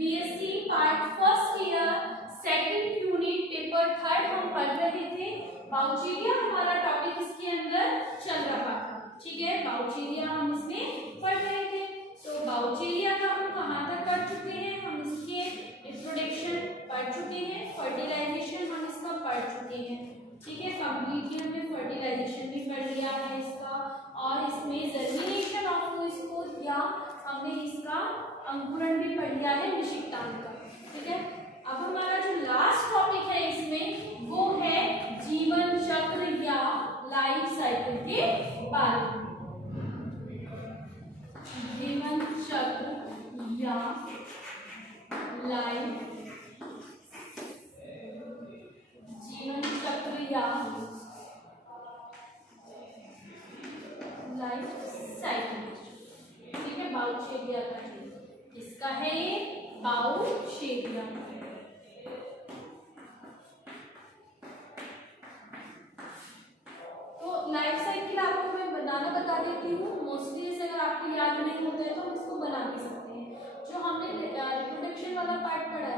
BSc part first year second unit paper third हम पढ़ रहे थे। बाउचीरिया हमारा टॉपिक इसके अंदर चल रहा था, ठीक है। बाउचीरिया हम इसमें पढ़ रहे थे। तो बाउचीरिया का हम कहाँ तक पढ़ चुके हैं? हम इसके इंट्रोडक्शन पढ़ चुके हैं, फर्टिलाइजेशन हम इसका पढ़ चुके हैं, ठीक है। कंप्लीटली हमने फर्टिलाइजेशन भी पढ़ लिया है इसका, और इसमें जर्मिनेशन ऑफ स्पोर या हमने इसका अंकुरण भी पढ़ लिया है निषिक्तांड का, ठीक है। अब हमारा जो लास्ट टॉपिक है इसमें वो है जीवन चक्र या लाइफ साइकिल के बारे में। जीवन चक्र या लाइफ साइकिल, ठीक है। बाउचीरिया का किसका है ये? बाउचीरिया। तो लाइफ साइकिल आपको मैं बनाना बता देती हूँ। मोस्टली इसे अगर आपको याद नहीं होता है तो हम इसको बना भी सकते हैं। जो हमने रिप्रोडक्शन वाला पार्ट पढ़ा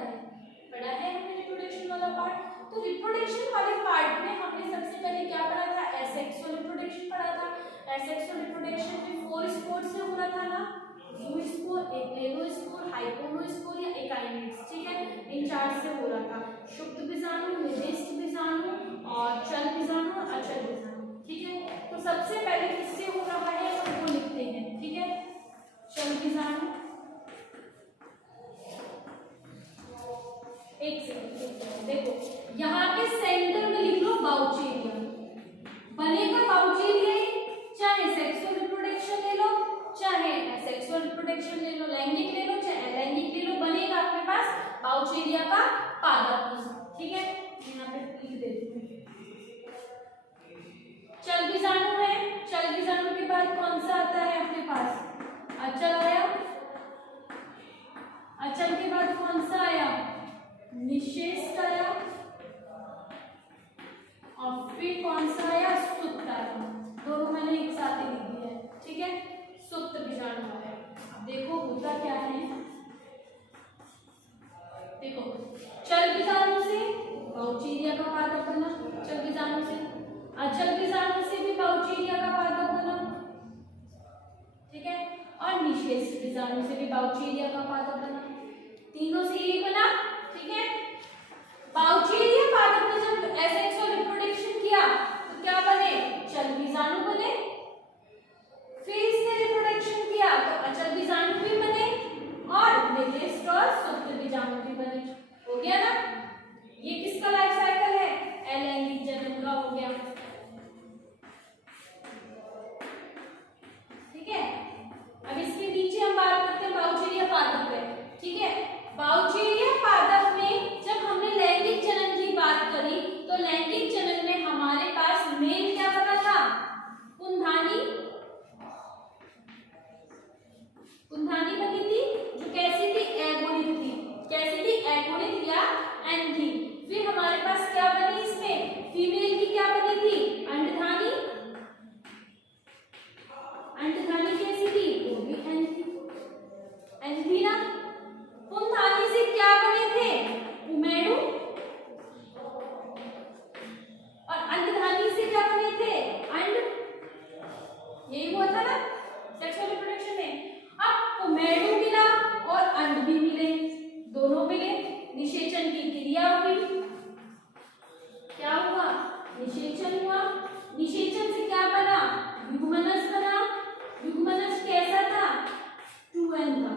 है हमने रिप्रोडक्शन वाला पार्ट। तो रिप्रोडक्शन वाले पार्ट में हमने सबसे पहले क्या पढ़ा था? एसेक्सुअल रिप्रोडक्शन पढ़ा था। एसेक्सुअल रिप्रोडक्शन में 4 स्पोर से हो रहा था ना, ज़ूस्पोर, एक्लेनोस्पोर, हाइपोनोस्पोर या एकाइनेट्स, ठीक है। इन 4 से हो रहा था। शुक्त बीजाणु, निर्दिष्ट बीजाणु और चल बीजाणु और अचल बीजाणु, ठीक है। तो सबसे पहले किससे हो रहा है हम वो लिखते हैं, ठीक है। चल बीजाणु, एक सेकंड देखो, यहाँ पे सेंटर में लिख लो बाउचीरिया। बनेगा बाउचीरिया, चाहे सेक्सुअल रिप्रोडक्शन ले लो, चाहे सेक्सुअल रिप्रोडक्शन ले लो, लैंगिक ले लो, चाहे अलैंगिक ले लो, बनेगा आपके पास बाउचीरिया का पादप, ठीक है। यहाँ पे लिख देती हूँ। चल बीजाणु है, चल बीजाणु के बाद कौन सा आता है अपने पास? अचल आया। अचल के बाद कौन सा आया? निषेष्ट आया। और फिर कौन सा आया? सुप्त आया। दोनों मैंने एक साथ ही लिख दिया है, ठीक है। सुप्त बीजाणु है। अब देखो होता क्या है, देखो चल बीजाणु से बाउचीरिया का पादप बना, चल बीजाणु से। अचल बीजाणु से भी बाउचीरिया का पादप बना, ठीक है। और निषेष्ट बीजाणु से भी बाउचीरिया का पादप बना। तीनों से ये बना, ठीक है। बाउचीरिया पादप ने जब एसेक्सुअल रिप्रोडक्शन किया तो क्या बने? चल बीजाणु बने। फिर इसने रिप्रोडक्शन किया तो अचल बीजाणु भी बने और निर्दिष्ट और सुप्त बीजाणु भी बने। हो गया ना? ये किसका लाइफ साइकिल है? अलैंगिक जनन का हो गया, ठीक है। अब इसके नीचे हम बात करते हैं बाउचीरिया पादप पे, ठीक है। बाउचीरिया पादप में जब हमने लैंगिक जनन की बात करी तो लैंगिक जनन में हमारे पास मेल क्या बना था? कुंधानी, कुंधानी बनी थी जो कैसी थी? एगोनित थी। कैसी थी? एगोनित या एन थी। फिर हमारे पास क्या बनी इसमें? फीमेल की क्या बनी थी? अंडधानी। अंडधानी कैसी थी? वो भी एन थी, एन थी ना। कुंधानी से क्या बने थे? उमेरु। और अंडधानी से क्या बने थे? अंड। यही हुआ था ना सेक्सुअल रिप्रोडक्शन में। अब उमेरु मिला और अंड भी मिले, दोनों मिले, निषेचन की क्रिया हुई। क्या हुआ? निषेचन हुआ। निषेचन से क्या बना? युग्मनज बना। युग्मनज कैसा था? 2n था,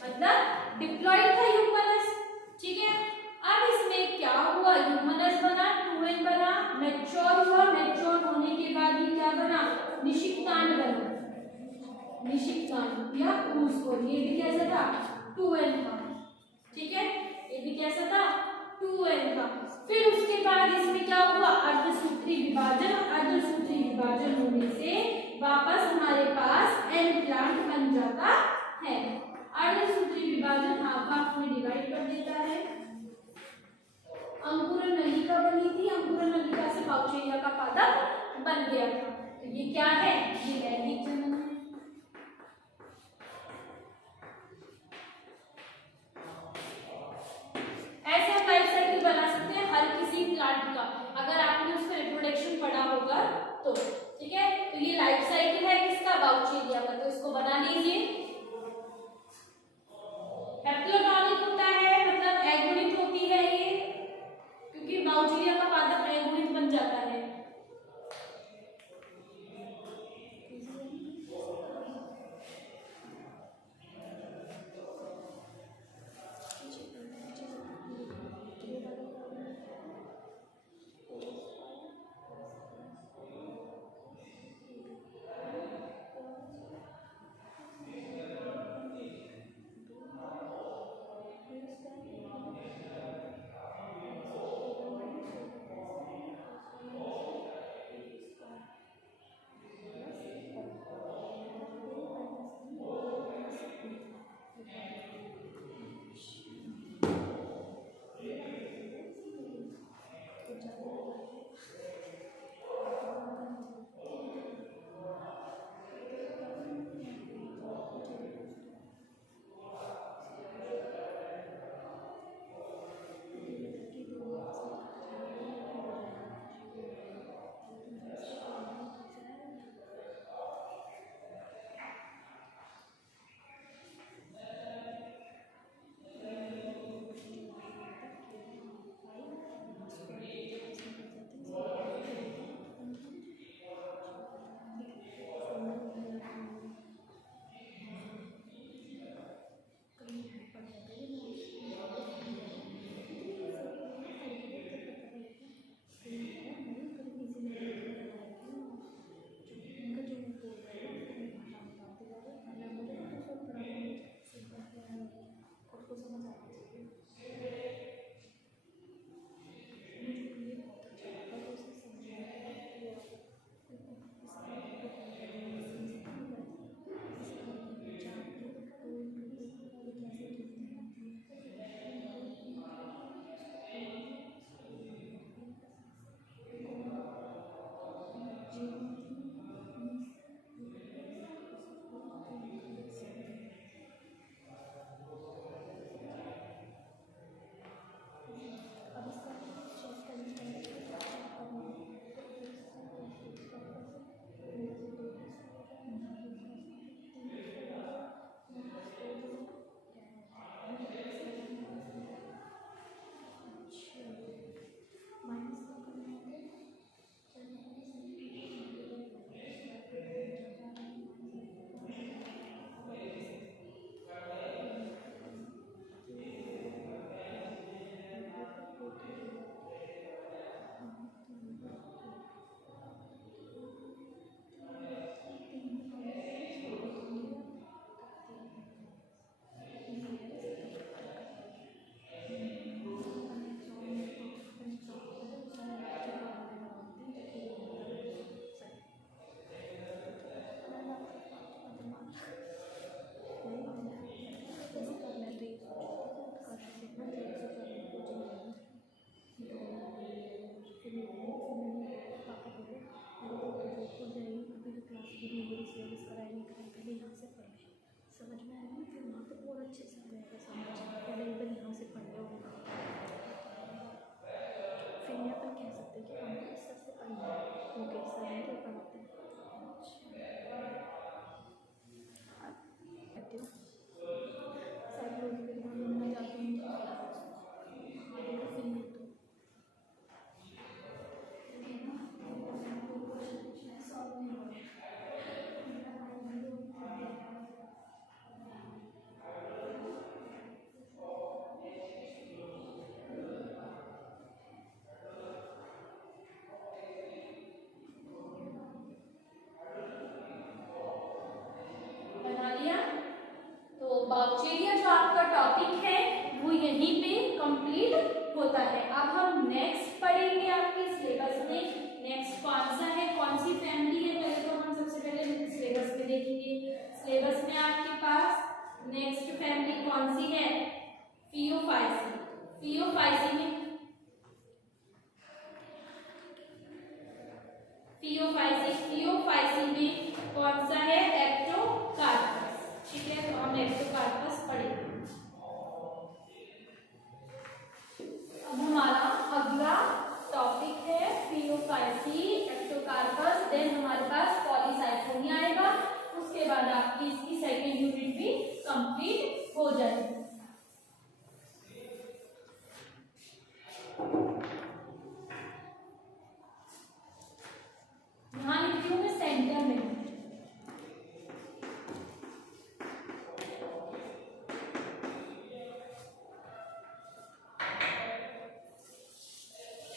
मतलब डिप्लॉइड था युग्मनज, ठीक है। अब इसमें क्या हुआ? युग्मनज बना, 2n बना, मैच्योर हुआ। मैच्योर होने के बाद ही क्या बना? निषिक्तांड बना। निषिक्तांड या oospore, ये भी कैसा था? 2n था, ठीक है। ये भी कैसा था? 2n था। फिर उसके बाद इसमें क्या हुआ? अर्धसूत्री विभाजन। अर्धसूत्री विभाजन होने से वापस हमारे पास एन प्लांट बन जाता है। अर्धसूत्री विभाजन हाफ हाफ में डिवाइड कर देता है। अंकुरण नलिका बनी थी, अंकुरण नलिका से बाउचीरिया का पादप बन गया था। तो ये क्या है? ये लैंगिक जनन है। बाउचेरिया जो आपका टॉपिक है वो यहीं पे कंप्लीट होता है। अब हम नेक्स्ट पढ़ेंगे आपके सिलेबस में, नेक्स्ट कौन सा है, कौन सी फैमिली है, पहले तो हम सबसे पहले सिलेबस में देखेंगे। सिलेबस में आपके पास नेक्स्ट फैमिली कौन सी है, फियोफाइसी। फियोफाइसी में फियोफाइसी में कौन सा है, एक्टोकार्पस। ठीक है, तो हम एक्टोकार्पस पढ़ेंगे। अब हमारा अगला टॉपिक है फियोफाइसी, एक्टोकार्पस, देन हमारे पास पॉलीसाइथोनिया आएगा, उसके बाद आपकी इसकी सेकेंड यूनिट भी कंप्लीट हो जाएगी। यहाँ लिखती हूँ मैं सेंटर में,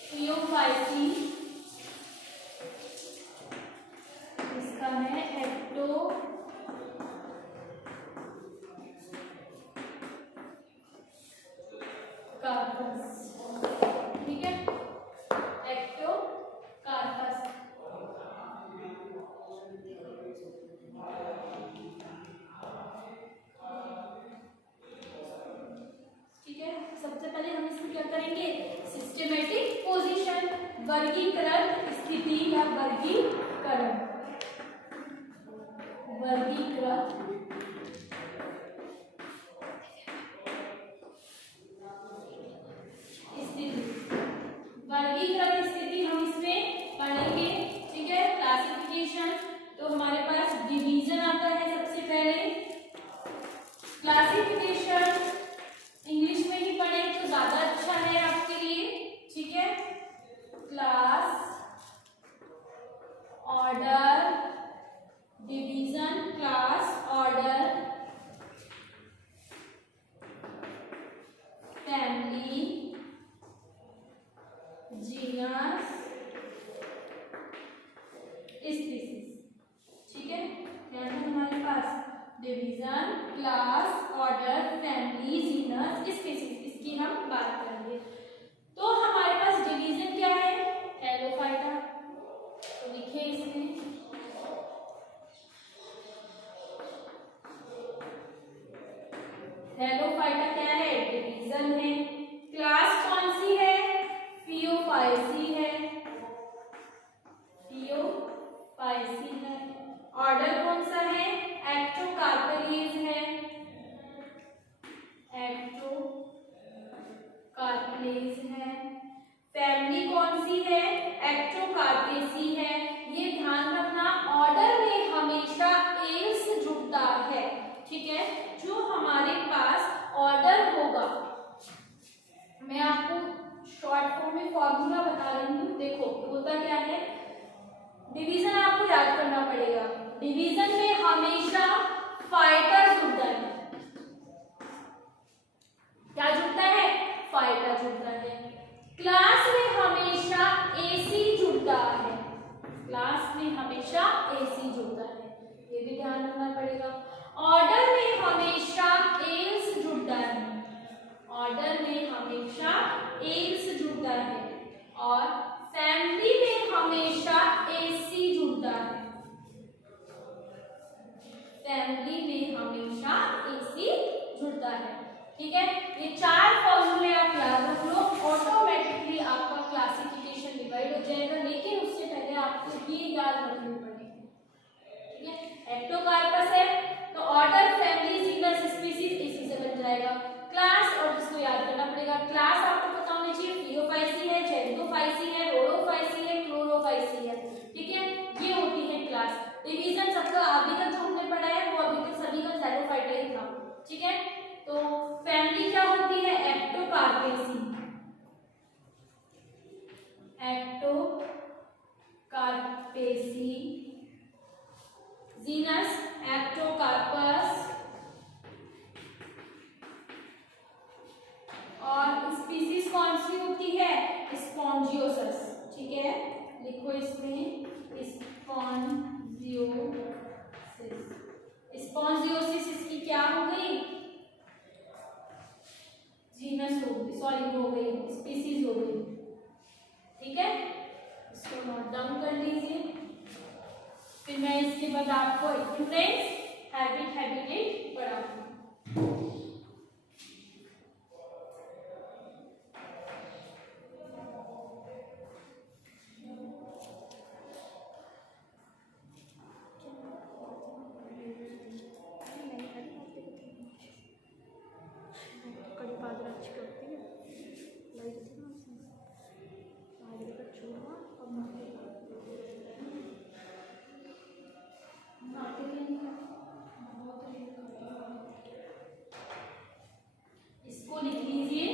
फियोफाइसी इसका है एक्टोकार्पस। ठीक है, एक्टोकार्पस। ठीक है, सबसे पहले हम इसमें क्या करेंगे, सिस्टेमेटिक पोजीशन, वर्गीकृत स्थिति या वर्गीकरण, वर्गीकृत स्थिति, वर्गीकृत स्थिति हम इसमें पढ़ेंगे। ठीक है, क्लासिफिकेशन, तो हमारे पास डिवीजन आता है सबसे पहले। क्लासिफिकेशन इंग्लिश में ही पढ़े तो ज्यादा अच्छा है आपके लिए। ठीक है, class, order, division, class, order, family, genus, species. ठीक है, ध्यान है हमारे पास division, class, order, family, genus, species, इसकी हम बात करेंगे। तो हमारे पास डिवीजन क्या है, हेलोफाइटा, तो लिखिए इसमें हेलोफाइटा क्या है, डिवीजन है। क्लास कौन सी है, फियोफाइसी है, फियोफाइसी है। ऑर्डर कौन सा है, एक्टोकार्पेलियस है, एक्टोकार्पेलियस है। फैमिली कौन सी है, एक्टोकार्पेसी है। ये ध्यान रखना, ऑर्डर में हमेशा एल्स जुड़ता है। ठीक है, जो हमारे पास ऑर्डर होगा, मैं आपको शॉर्ट फॉर्म में फॉर्मूला बता रही हूँ। देखो होता क्या है, डिवीजन आपको याद करना पड़ेगा। डिवीजन में हमेशा फाइटर जुड़ता है। क्या जुड़ता है, फाइटर जुड़ता है। क्लास में हमेशा एसी जुड़ता है, क्लास में हमेशा एसी जुड़ता है, ये भी ध्यान रखना पड़ेगा। ऑर्डर में हमेशा एल्स जुड़ता है, ऑर्डर में हमेशा एल्स जुड़ता है। और फैमिली में हमेशा एसी जुड़ता है, फैमिली में हमेशा एसी जुड़ता है। ठीक है, ये चार फॉर्मूले आप याद रख लो, ऑटोमेटिकली आपका क्लासिफिकेशन डिवाइड हो जाएगा। लेकिन उससे पहले आपको ये याद रखनी पड़ेगी। ठीक है, एक्टोकार्पस है तो ऑर्डर, फैमिली, जीनस, स्पीसीज इसी से बन जाएगा। क्लास, और जिसको याद करना पड़ेगा, क्लास आपको पता होनी चाहिए, फियोफाइसी है, जेंटोफाइसी है, रोडोफाइसी है, क्लोरोफाइसी है। ठीक है, ये होती है क्लास। डिवीजन सबका अभी तक जो हमने पढ़ा है वो अभी तक सभी का जेरोफाइटा ही था। ठीक है, तो फैमिली क्या होती है, एक्टोकार्पेसी, एक्टोकार्पेसी। Genus, Ectocarpus. और स्पीसीज कौन सी होती है, स्पॉन्जियोसस। ठीक है, लिखो इसमें स्पॉन्जियोसिस। स्पॉन्जियोसिस इसकी क्या हो गई, ओके फ्रेंड्स, हैबिटेट पढ़ाऊंगी। इसको लिख लीजिए।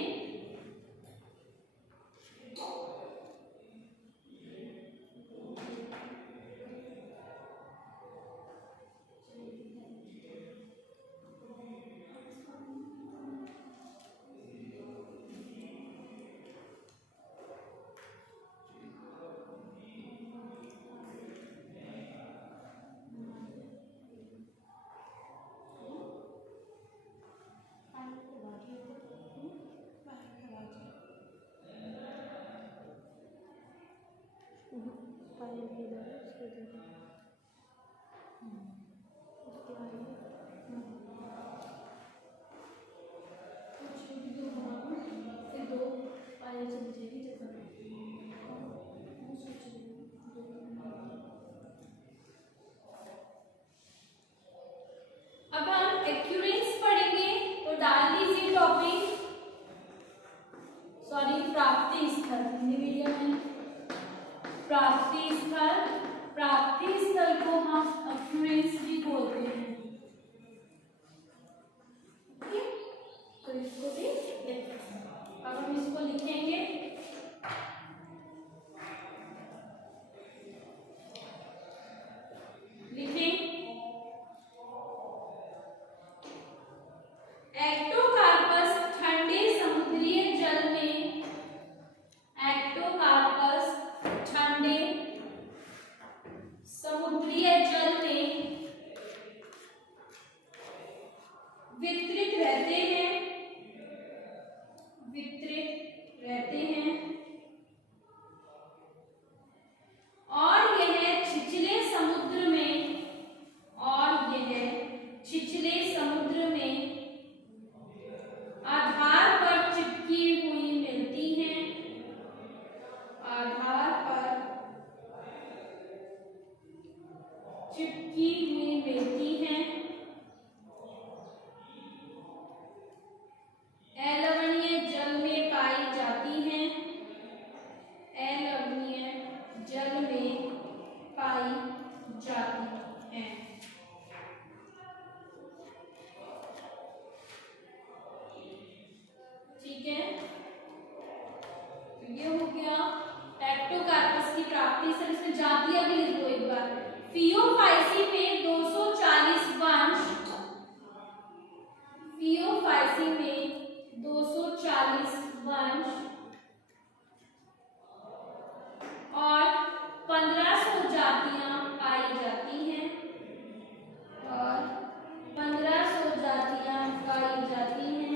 अब हम एक्यूरेंस पढ़ेंगे, तो डाल दीजिए टॉपिक, सॉरी प्राप्ति स्थल, हिंदी मीडियम में प्राप्ति स्थल। प्राप्ति स्थल को हम एक्यूरेंस भी बोलते हैं। तो इसको भी देखते हैं। अब हम इसको लिखेंगे। लिखें एक्टोकार्पस ठंडे समुद्रीय जल में, एक्टोकार्पस ठंडे समुद्रीय जल में वितरित रहते हैं, वितरित रहते हैं और यह छिछले समुद्र में, और यह छिछले समुद्र में आधार पर चिपकी हुई मिलती हैं, आधार पर चिपकी हुई मिलती हैं। अलवणीय जल में पाई जाती हैं, अलवणीय जल में पाई जाती हैं। ठीक है, तो ये हो गया एक्टोकार्पस की प्राप्ति स्थल। इसमें जातियां भी लिख दो एक बार। फियोफाइसी में 240 वंश, फियोफाइसी में 240 वंश और 1500 जातियां पाई जाती हैं, और 1500 जातियां पाई जाती हैं।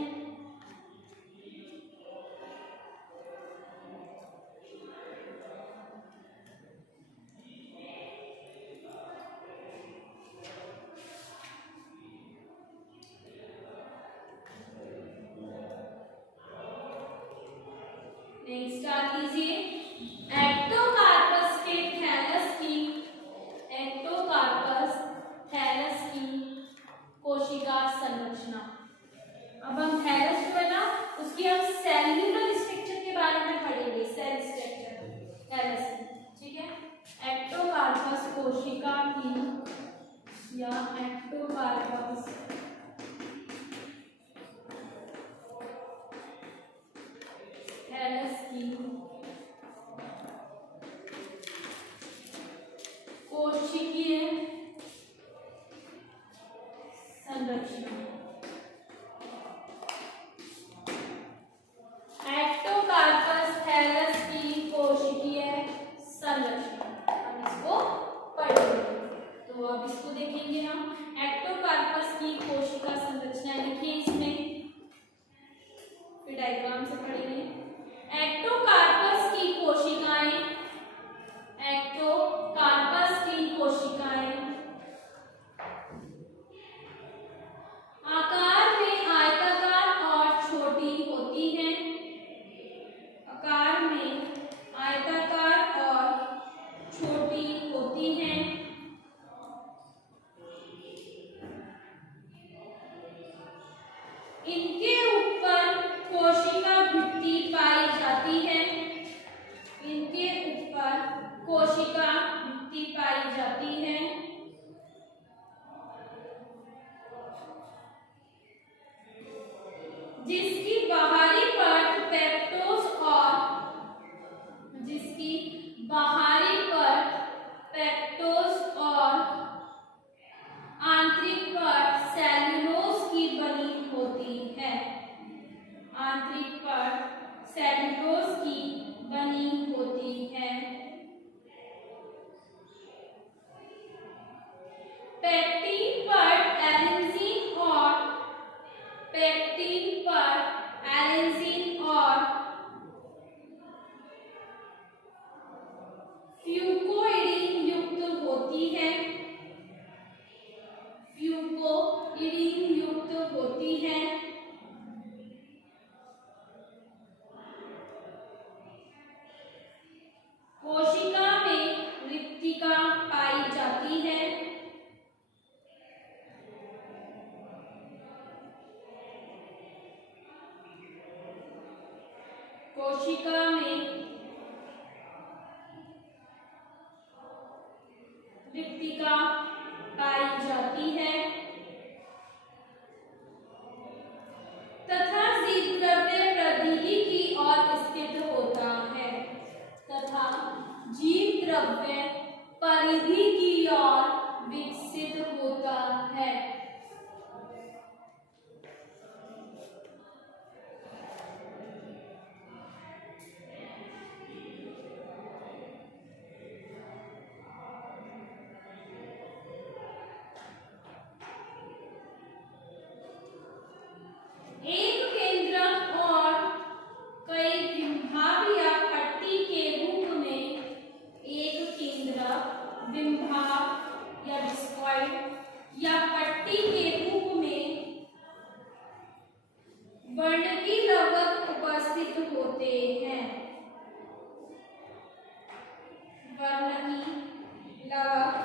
कोशिका भित्ति पाई जाती है, इनके ऊपर कोशिका भित्ति पाई जाती है। जिसकी बाहरी परत पेप्टोज और आंतरिक परत सेल्यूलोज की बनी होती है। आंतरिक परत सेल्यूलोज की बनी होती है। पेक्टिन परत एलिसिन और फ्यूकोइडिन युक्त होती है। फ्यूकोइडिन युक्त होती है। कोशिका में रिक्तिका पाई जाती है। कोशिका में रिक्तिका पाई जाती है तथा जीवद्रव्य परिधि की ओर स्थित होता है। तथा जीवद्रव्य परिधि की ओर विकसित होता है। एक केंद्रक और कई बिंभाग या पट्टी के रूप में एक केंद्रक, बिंभाग या डिस्कॉइड या पट्टी के रूप में वर्णकी लवक उपस्थित होते हैं। वर्णकी लवक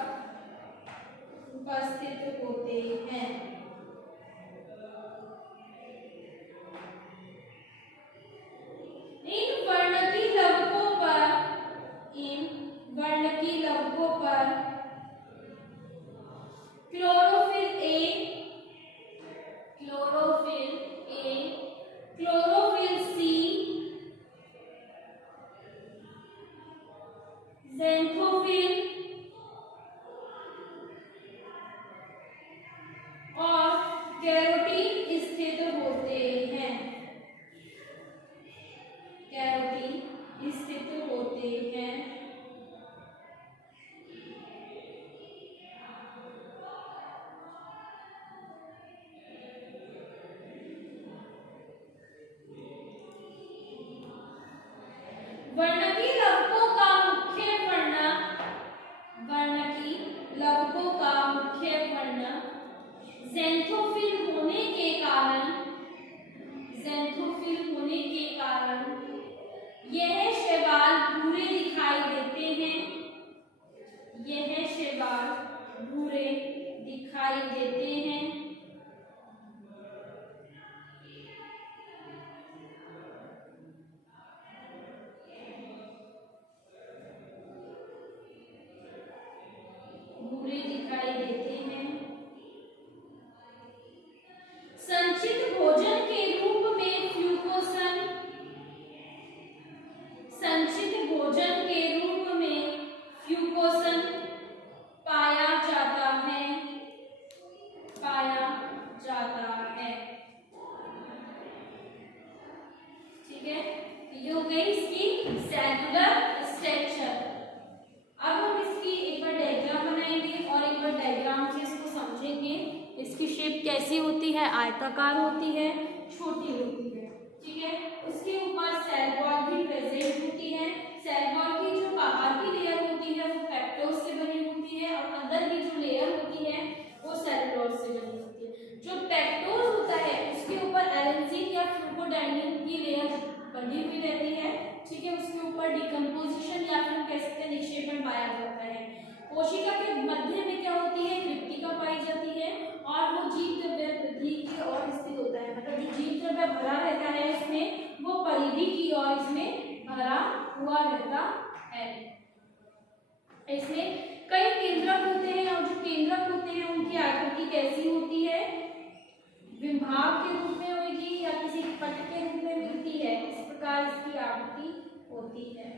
उपस्थित होते हैं। इन वर्णकी लवकों पर chlorophyll A, chlorophyll C, xanthophyll और कैरोटीन स्थित होते हैं। कैरोटीन स्थित होते हैं। वर्णकी लवकों का मुख्य वर्णक ज़ैंथोफिल होने के कारण यह शैवाल भूरे दिखाई देते हैं। यह शैवाल भूरे दिखाई देते हैं। भूरे दिखाई देते हैं। संचित भोजन के रूप में फ्यूकोसन पाया जाता है। ठीक है, ये हो गई इसकी सेलुलर स्ट्रक्चर। अब हम इसकी एक बार डायग्राम बनाएंगे और एक बार डायग्राम से इसको समझेंगे। इसकी शेप कैसी होती है, आयताकार होती है, छोटी होती है। ठीक है, उसके ऊपर सेल वॉल भी प्रेजेंट होती है। सेल वॉल की जो बाहर की लेयर होती है वो पेप्टोज से बनी होती है और अंदर की जो लेयर होती है वो सेलुलोज से बनी होती है। जो पेप्टोज होता है उसके ऊपर एलेंसिन या फ्यूकोडेंड्रिन की लेयर बनी हुई रहती है। ठीक है, उसके ऊपर डिकम्पोजिशन या फिर कह सकते हैं निक्षेपण पाया जाता है। कोशिका के मध्य में क्या होती है, रिक्तिका पाई जाती है और वो जीवद्रव्य वृद्धि की ओर स्थित होता है। मतलब जो जीवद्रव्य भरा रहता है उसमें परिधि की ओर इसमें भरा हुआ रहता है। इसमें कई केंद्रक होते हैं और जो केंद्रक होते हैं उनकी आकृति कैसी होती है, विभाग के रूप में होगी या किसी पट के रूप में मिलती है, इस प्रकार इसकी आकृति होती है।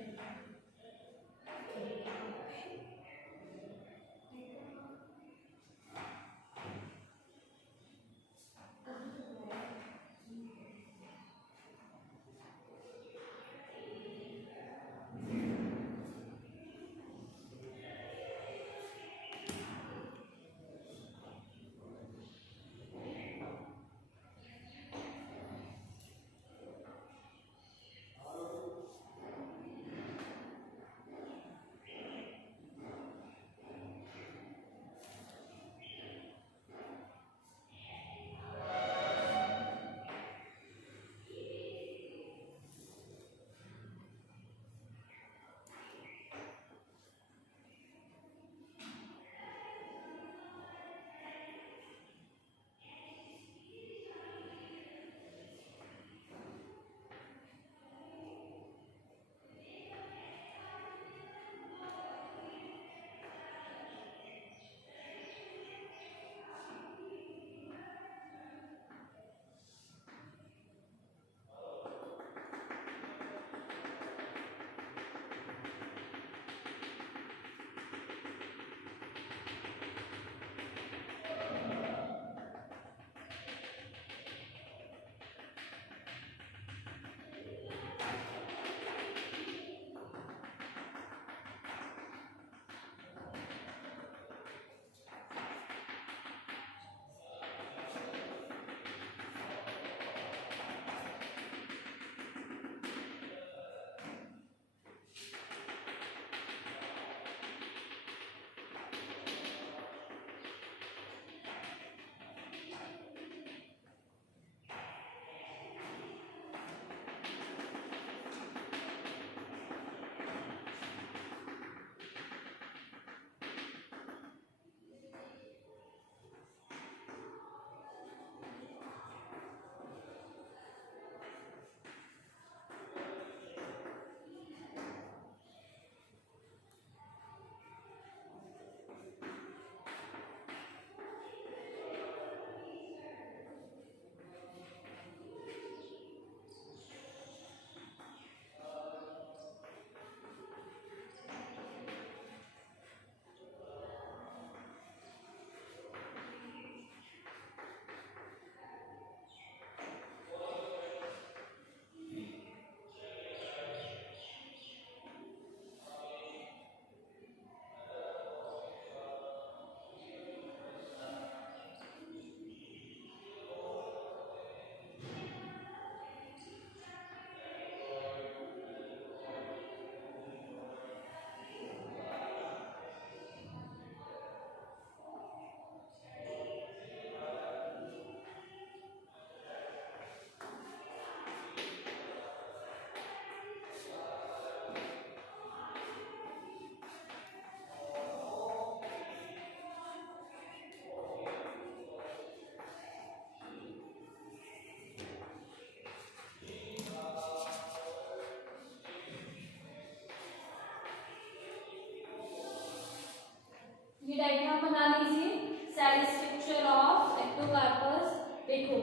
ये डायग्राम बना लीजिए, सेल स्ट्रक्चर ऑफ एक्टोकार्पस। देखो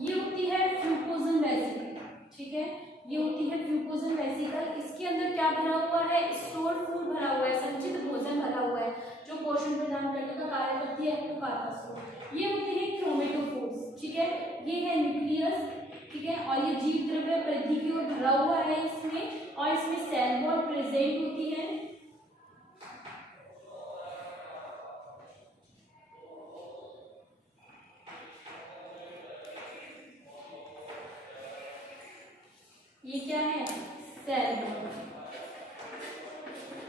ये होती है फ्यूकोजन वेसिकल, ठीक है, ये होती है फ्यूकोजन वेसिकल। इसके अंदर क्या भरा हुआ है, स्टोर फूड भरा हुआ है, संचित भोजन भरा हुआ है जो पोषण प्रदान करने का कार्य करती है एक्टोकार्पस को। ये होती है क्रोमेटोफोर्स, ठीक है, ये है न्यूक्लियस, ठीक है, और ये जीव द्रव्य परिधि की ओर भरा हुआ है इसमें, और इसमें सेल वॉल प्रेजेंट होती है। ये क्या है, सेल वॉल,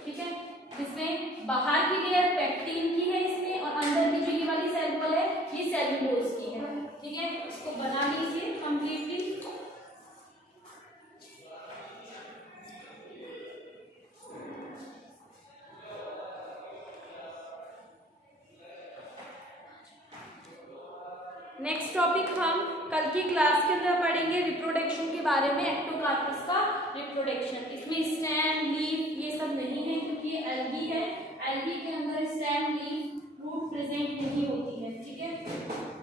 ठीक है, जिसमें बाहर की लेयर पेक्टिन की है इसमें, और अंदर की जो ये वाली सेल वॉल है ये सेल्यूलोज की है, ठीक है। इसको बना लीजिए कंप्लीटली। नेक्स्ट टॉपिक हम कल की क्लास के अंदर पढ़ेंगे रिप्रोडक्शन के बारे में एक्टोकार्पस रिप्रोडक्शन। इसमें स्टेम, लीफ ये सब नहीं है क्योंकि ये एल्गी है। एल्गी के अंदर स्टेम, लीफ, रूट प्रेजेंट नहीं होती है। ठीक है।